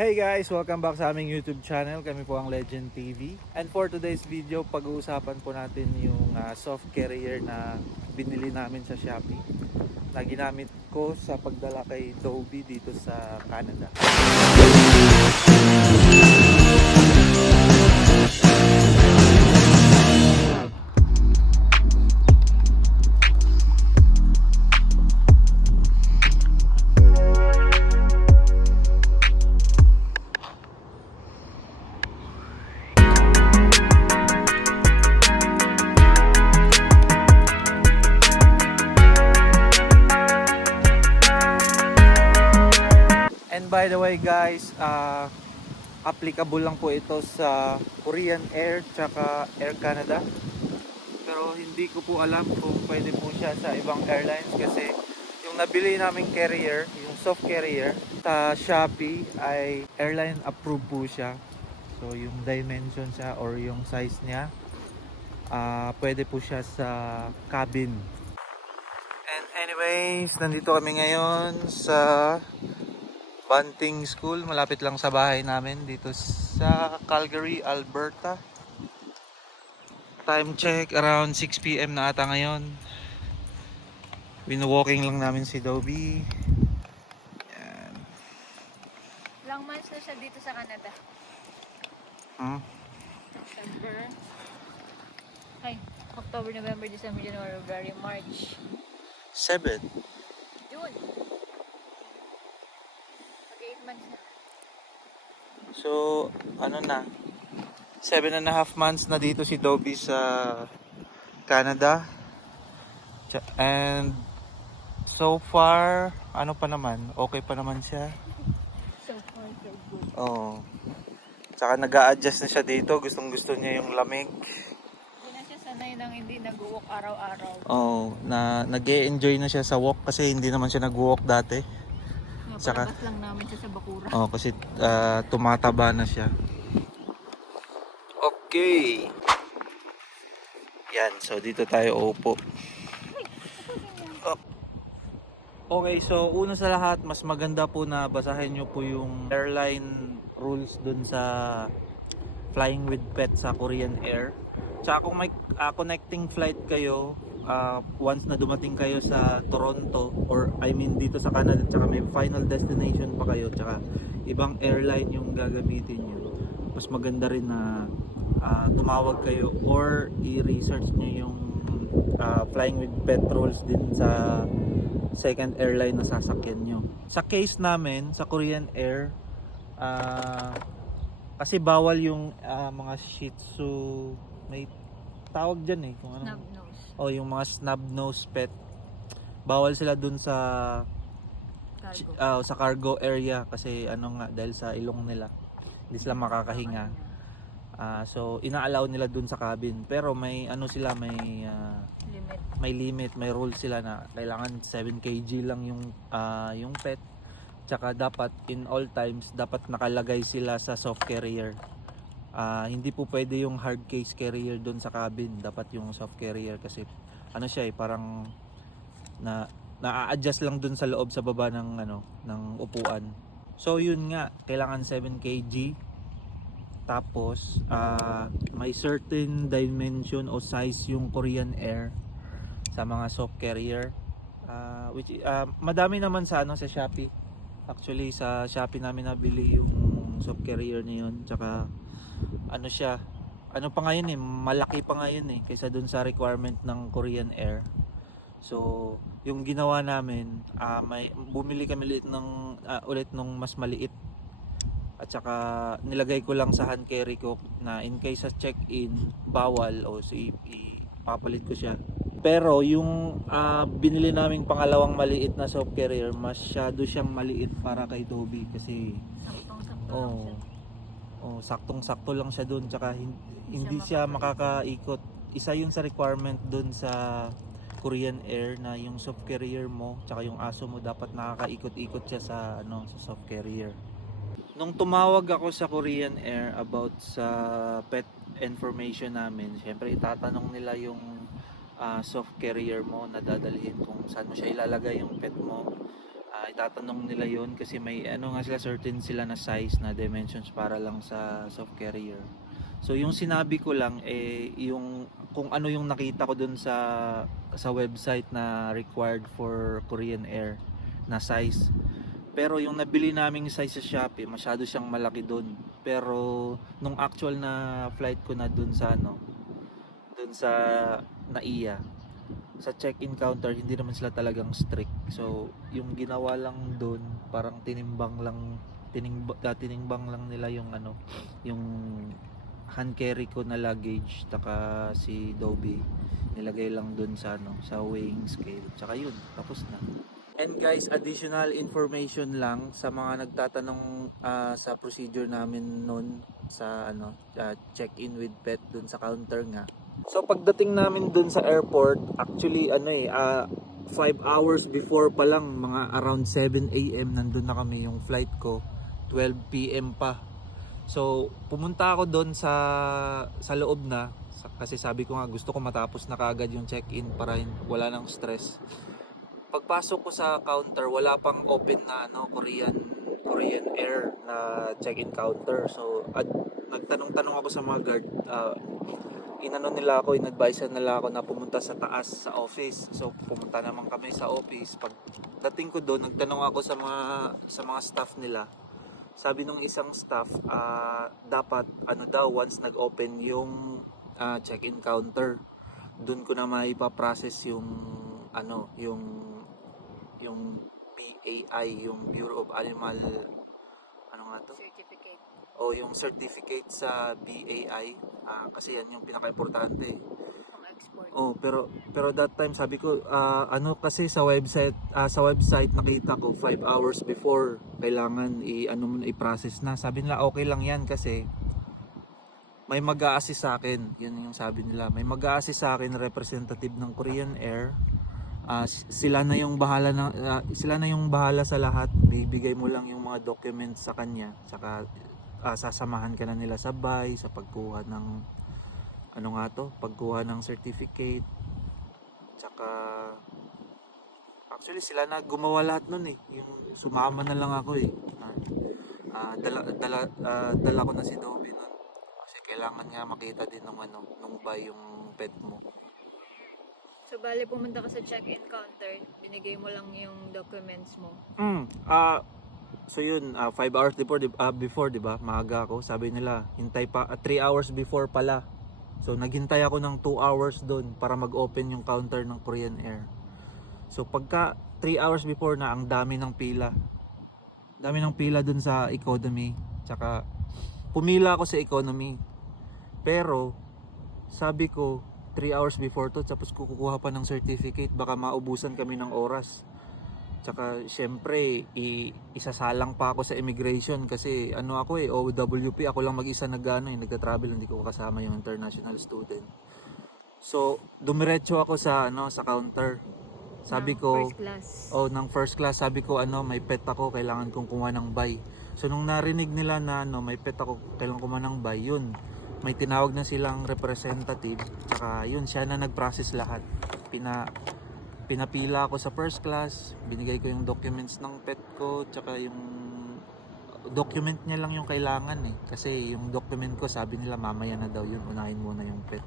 Hey guys! Welcome back sa aming YouTube channel. Kami po ang Legend TV. And for today's video, pag-uusapan po natin yung soft carrier na binili namin sa Shopee na ginamit ko sa pagdala kay Dobie dito sa Canada. And by the way guys, applicable lang po ito sa Korean Air tsaka Air Canada. Pero hindi ko po alam kung pwede po siya sa ibang airlines kasi yung nabili naming carrier, yung soft carrier sa Shopee ay airline approved po siya. So yung dimension siya or yung size niya, pwede po siya sa cabin. And anyways, nandito kami ngayon sa Bunting School, malapit lang sa bahay namin dito sa Calgary, Alberta. Time check around 6 PM na ata ngayon. Wino-walking lang namin si Dobie. Yan. Ilang months na siya dito sa Canada? September. October, November, December, January, February, March. 7. June. Mag-8 months na. So, ano na? 7.5 months na dito si Dobie sa Canada. And so far, ano pa naman? Okay pa naman siya. So far, so good. Oo. Tsaka nag-a-adjust na siya dito. Gustong gusto niya yung lamig. Hindi na siya sanay nang hindi nag-walk araw-araw. Oo. Nag-e-enjoy na siya sa walk kasi hindi naman siya nag-walk dati. Napalabas lang namin siya sa bakura. Oo, kasi tumataba na siya. Okay. Yan. So, dito tayo upo. Okay, so una sa lahat, mas maganda po na basahin nyo po yung airline rules dun sa flying with pet sa Korean Air. Tsaka kung may connecting flight kayo, once na dumating kayo sa Toronto, or I mean dito sa Canada, tsaka may final destination pa kayo, tsaka ibang airline yung gagamitin nyo, mas maganda rin na tumawag kayo or i-research nyo yung flying with pet rules din sa second airline na sasakyan nyo. Sa case namin, sa Korean Air, kasi bawal yung mga Shih Tzu, may tawag dyan kung ano. Snub nose. O yung mga snub nose pet. Bawal sila dun sa Cargo. sa cargo area kasi ano nga, dahil sa ilong nila. Hindi sila makakahinga. So ina-allow nila dun sa cabin. Pero may ano sila, Limit. may rule sila na kailangan 7 kg lang yung pet. Tsaka dapat in all times dapat nakalagay sila sa soft carrier. Hindi po pwede yung hard case carrier doon sa cabin, dapat yung soft carrier kasi ano siya parang na-adjust lang doon sa loob sa baba ng upuan. So yun nga, kailangan 7 kg. Tapos may certain dimension o size yung Korean Air sa mga soft carrier, which madami naman sa sa Shopee. Actually sa Shopee namin nabili yung soft carrier na yun. Tsaka ano siya, ano pa ngayon malaki pa ngayon kaysa dun sa requirement ng Korean Air. So yung ginawa namin, bumili kami ulit nung mas maliit. At saka nilagay ko lang sa hand carry ko na in case sa check-in bawal o ipapalit ko siya. Pero yung binili naming pangalawang maliit na soft carrier, masyado siyang maliit para kay Dobie kasi saktong-sakto lang siya doon, tsaka hindi siya makakaikot. Isa yun sa requirement doon sa Korean Air na yung soft carrier mo tsaka yung aso mo dapat nakakaikot-ikot siya sa sa soft carrier. Nung tumawag ako sa Korean Air about sa pet information namin, syempre itatanong nila yung soft carrier mo na dadalhin kung saan mo siya ilalagay yung pet mo. itatanong nila yon kasi may ano nga sila, certain sila na size na dimensions para lang sa soft carrier. So yung sinabi ko lang yung kung ano yung nakita ko dun sa website na required for Korean Air na size. Pero yung nabili naming size sa Shopee, masyado siyang malaki dun. Pero nung actual na flight ko na dun sa dun sa NAIA, sa check-in counter, hindi naman sila talagang strict. So, yung ginawa lang doon, parang tinimbang lang nila yung yung hand carry ko na luggage, taka si Dobby. Nilagay lang doon sa sa weighing scale. Tsaka yun, tapos na. And guys, additional information lang sa mga nagtatanong sa procedure namin noon sa check-in with pet doon sa counter nga. So pagdating namin dun sa airport, actually 5 hours before pa lang, mga around 7 AM nandun na kami. Yung flight ko 12 PM pa. So pumunta ako dun sa loob na kasi sabi ko nga gusto ko matapos na kaagad yung check-in para wala nang stress. Pagpasok ko sa counter, wala pang open na Korean Air na check-in counter. So nagtanong-tanong ako sa mga guard, in-advise nila ako na pumunta sa taas sa office. So pumunta naman kami sa office. Pagdating ko doon, nagtanong ako sa mga staff nila. Sabi nung isang staff, dapat once nag-open yung check-in counter, doon ko na maipa-process yung BAI, yung Bureau of Animal Certificate. o yung certificate sa BAI, kasi yan yung pinaka-importante. Pang export. Oh, pero that time sabi ko, kasi sa website nakita ko 5 hours before kailangan i-process na. Sabi nila okay lang yan kasi may mag-a-assist sa akin. Yun yung sabi nila. May mag-a-assist sa akin, representative ng Korean Air. Sila na yung bahala sa lahat. Bibigay mo lang yung mga documents sa kanya. Saka sasamahan ka na nila sa BAI sa pagkuha ng pagkuha ng certificate. Tsaka actually sila na gumawa lahat nun yung sumama na lang ako dala ko na si Dobby nun kasi kailangan nga makita din nung BAI yung pet mo. So, bali pumunta ka sa check-in counter, binigay mo lang yung documents mo. So yun, 5 hours before, 'di ba? Maaga ako. Sabi nila, hintay pa 3 hours before pala. So naghintay ako ng 2 hours doon para mag-open yung counter ng Korean Air. So pagka 3 hours before na, ang dami ng pila. Dami ng pila doon sa economy. Tsaka pumila ako sa economy. Pero sabi ko 3 hours before to, tapos kukuha pa ng certificate, baka maubusan kami ng oras. Tsaka syempre isasalang pa ako sa immigration kasi OWP, ako lang mag-isa nagta-travel, hindi ko kasama yung international student. So dumiretso ako sa counter. Sabi ko First class. ng first class, sabi ko may pet ako, kailangan kong kumuha ng buy. So nung narinig nila na may pet ako, kailangan kumuha ng buy, yun, may tinawag na silang representative. Tsaka yun, siya na nag-process lahat. Pinapila ako sa first class, binigay ko yung documents ng pet ko, tsaka yung document niya lang yung kailangan kasi yung document ko, sabi nila mamaya na daw yun, unahin muna yung pet.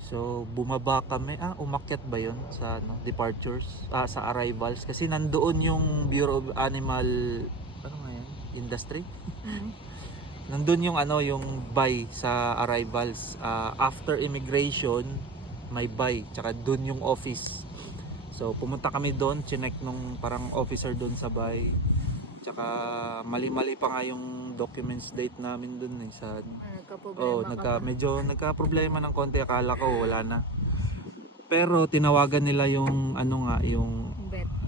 So bumaba kami, umakyat ba yun sa departures, sa arrivals, kasi nandoon yung Bureau of Animal Industry. Nandun yung yung buy sa arrivals. After immigration may buy, tsaka dun yung office. So pumunta kami doon, chinek nung parang officer doon sa buy. Tsaka mali-mali pa nga yung documents date namin doon sa Nagka-problema nagka-problema ng konti, akala ko wala na. Pero tinawagan nila yung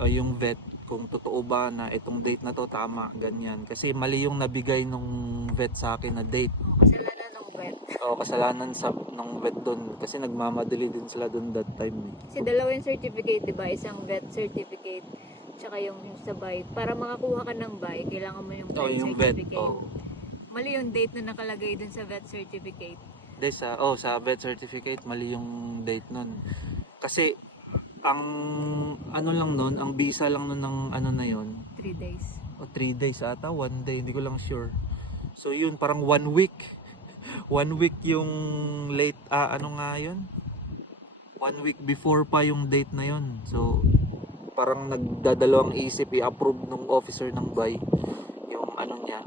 yung vet kung totoo ba na itong date na to tama, ganyan. Kasi mali yung nabigay nung vet sa akin na date. Kasalanan ng vet. Kasalanan ng vet doon kasi nagmamadali din sila doon that time. Kasi dalawa yung certificate, di ba? Isang vet certificate, tsaka yung sa buy. Para makakuha ka ng buy, kailangan mo yung vet yung certificate. vet. Mali yung date na nakalagay dun sa vet certificate. Sa vet certificate mali yung date nun. Kasi ang ano lang nun, ang visa lang nun ng ano na yon, 3 days. o 3 days ata, 1 day, hindi ko lang sure. So yun, parang 1 week. 1 week yung late, ano nga yun? 1 week before pa yung date na yun. So parang nagdadalawang isip i-approve ng officer ng BAI yung ano niya,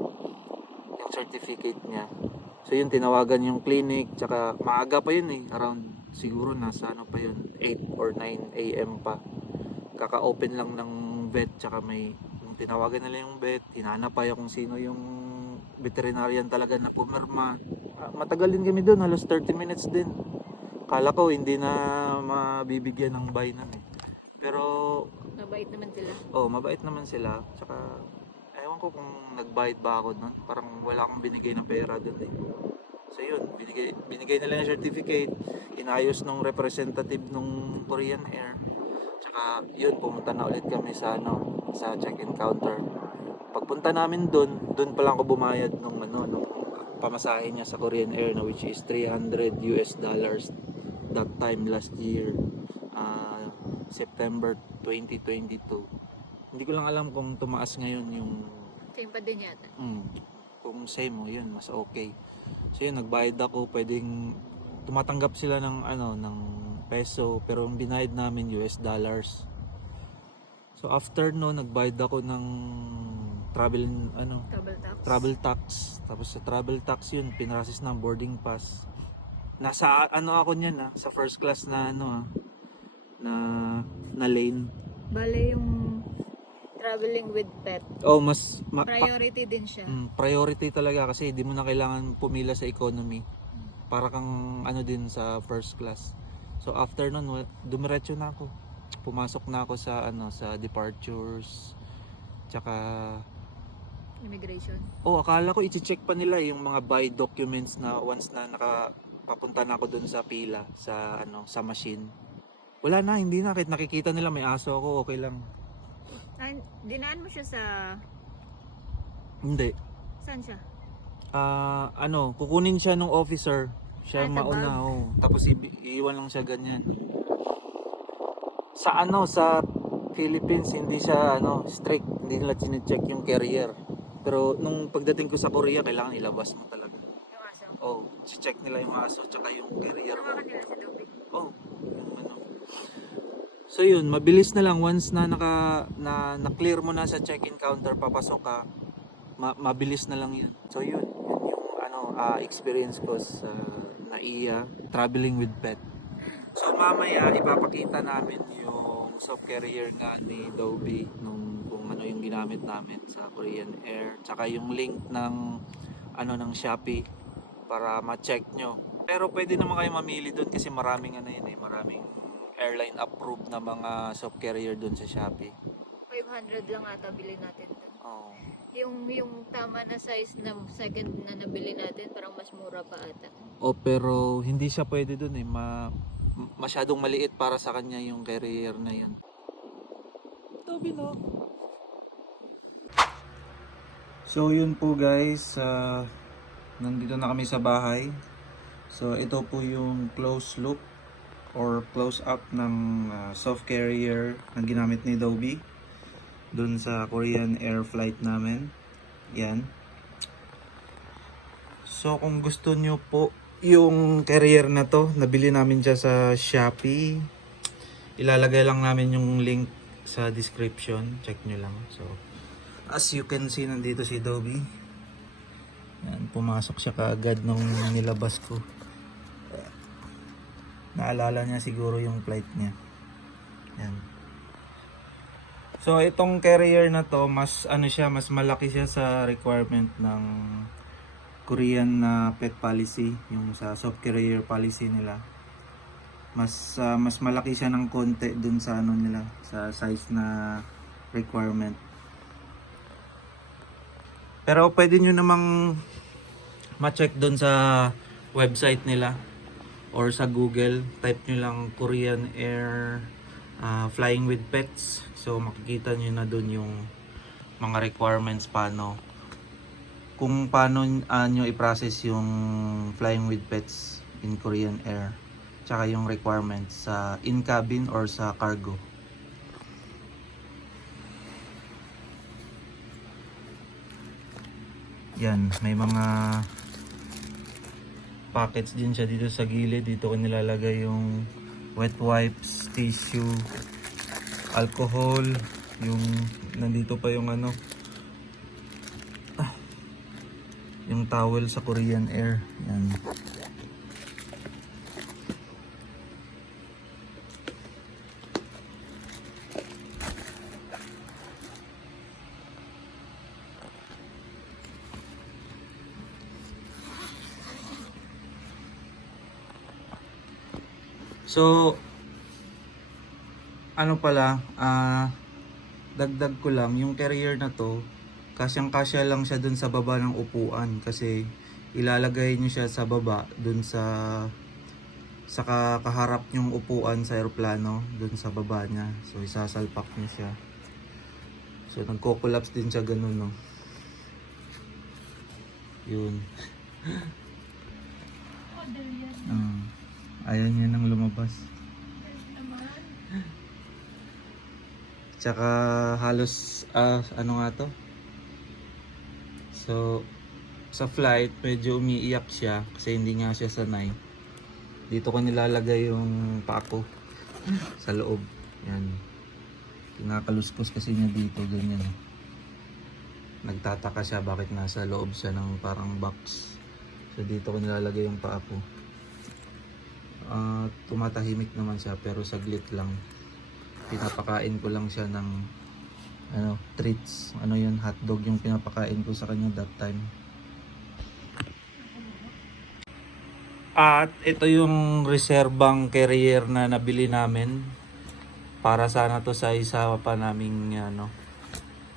yung certificate niya. So yun, tinawagan yung clinic, tsaka maaga pa yun around siguro nasa ano pa yun, 8 or 9 AM pa. Kaka-open lang ng vet, tsaka may yung tinawagan nila yung vet, hinanap pa kung sino yung veterinarian talaga na pumirma. Matagal din kami doon, halos 30 minutes din. Kala ko hindi na mabibigyan ng BAI nun Pero Mabait naman sila. mabait naman sila. Tsaka ewan ko kung nagbayad ba ako nun. Parang wala akong binigay na pera doon So yun, binigay nila yung certificate, inayos nung representative nung Korean Air. Tsaka yun, pumunta na ulit kami sa sa check-in counter. Pagpunta namin doon pa lang ako bumayad nung nung pamasahe niya sa Korean Air, na which is $300 that time last year, September 2022. Hindi ko lang alam kung tumaas ngayon yung Same pa din yata. kung same yun, mas okay. So yun, nagbayad ako, pwedeng tumatanggap sila ng ng peso, pero ang binayad namin US dollars. So after nagbayad ako ng travel Travel tax. travel tax. Tapos sa travel tax yun, pinrasis ng boarding pass. Nasa ako niyan sa first class na na lane. Bale yung traveling with pet, Mas priority din siya. priority talaga kasi di mo na kailangan pumila sa economy. Para kang din sa first class. So after nun, dumiretso na ako. Pumasok na ako sa sa departures. Tsaka Immigration. akala ko i-check pa nila yung mga buy documents na once na nakapapunta na ako dun sa pila sa sa machine. Wala na, hindi na, kahit nakikita nila may aso ako, okay lang. Dinaan mo siya sa... Hindi. Saan siya? Kukunin siya ng officer. Siya Sa mauna, bag? tapos iiwan lang siya ganyan. Sa Philippines hindi siya strict, hindi nila chine-check yung carrier. Pero nung pagdating ko sa Korea, kailangan ilabas mo talaga. Yung aso. Si-check nila yung aso tsaka yung carrier mo. Nakuha nila si Dobby. Yung So yun, mabilis na lang once na na-clear mo na sa check-in counter, papasok ka, mabilis na lang yun. So yun yung experience ko sa NAIA, traveling with pet. So mamaya ipapakita namin yung soft carrier nga ni Dobby kung ano yung ginamit namin sa Korean Air, tsaka yung link ng ng Shopee para ma-check nyo. Pero pwede naman kayo mamili doon kasi maraming maraming airline approved na mga soft carrier doon sa Shopee. 500 lang ata bilhin natin doon. Yung tama na size na second na nabili natin, parang mas mura pa ata. Pero hindi siya pwede doon masyadong maliit para sa kanya yung carrier na yun. Dobby no. So yun po guys, nandito na kami sa bahay. So ito po yung close look or close up ng soft carrier na ginamit ni Dobby dun sa Korean Air flight namin. Yan. So kung gusto nyo po yung carrier na to, nabili namin siya sa Shopee. Ilalagay lang namin yung link sa description. Check nyo lang. So as you can see, nandito si Dobby. Yan, pumasok siya kaagad nung nilabas ko. Naalala niya siguro yung flight niya. Yan. So itong carrier na to, mas mas malaki siya sa requirement ng Korean na pet policy, yung sa soft carrier policy nila. Mas malaki siya ng konti dun sa nila, sa size na requirement. Pero pwede nyo namang ma-check dun sa website nila or sa Google, type nyo lang Korean Air flying with pets. So makikita nyo na dun yung mga requirements kung paano nyo i-process yung flying with pets in Korean Air. tsaka yung requirements sa in-cabin or sa cargo. Yan, may mga packets din siya dito sa gilid. Dito ko nilalagay yung wet wipes, tissue, alcohol, yung nandito pa yung ano, yung towel sa Korean Air. Yan. So, ano pala, dagdag ko lang, yung carrier na to, kasyang-kasya lang siya dun sa baba ng upuan kasi ilalagay nyo siya sa baba dun sa kaharap yung upuan sa eroplano dun sa baba niya. So, isasalpak nyo siya. So, nagko-collapse din siya ganun, no? Yun. Ayaw niya nang lumabas. Tsaka halos ano nga to? So sa flight medyo umiiyak siya kasi hindi nga siya sanay. Dito ko nilalagay yung paa ko sa loob. Yan. Kinakaluskos kasi niya dito ganyan. Nagtataka siya bakit nasa loob siya ng parang box. So dito ko nilalagay yung paa ko. Tumatahimik naman siya pero saglit lang. Pinapakain ko lang siya ng treats. Ano yun, hotdog yung pinapakain ko sa kanya that time. At ito yung reserbang carrier na nabili namin. Para sana to sa isa pa naming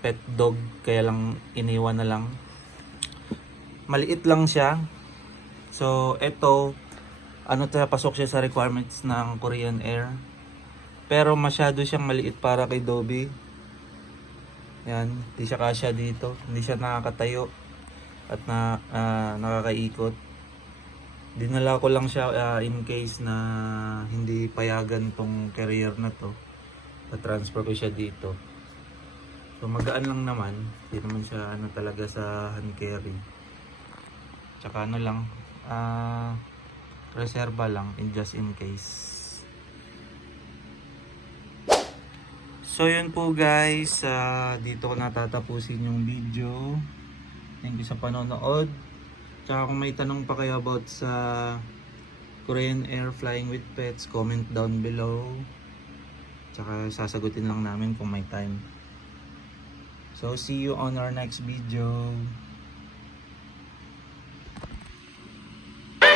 pet dog, kaya lang iniwan na lang. Maliit lang siya. So ito, pasok siya sa requirements ng Korean Air. Pero masyado siyang maliit para kay Dobby. Yan, hindi siya kasya dito. Hindi siya nakakatayo at nakakaikot. Dinala ko lang siya in case na hindi payagan tong carrier na to. Pa-transfer ko siya dito. So magaan lang naman. Hindi naman siya talaga sa hand carry. Tsaka lang, reserva lang just in case. So yun po guys, dito ko natatapusin yung video. Thank you sa panonood. Tsaka kung may tanong pa kayo about sa Korean Air Flying with Pets, comment down below. Tsaka sasagutin lang namin kung may time. So see you on our next video.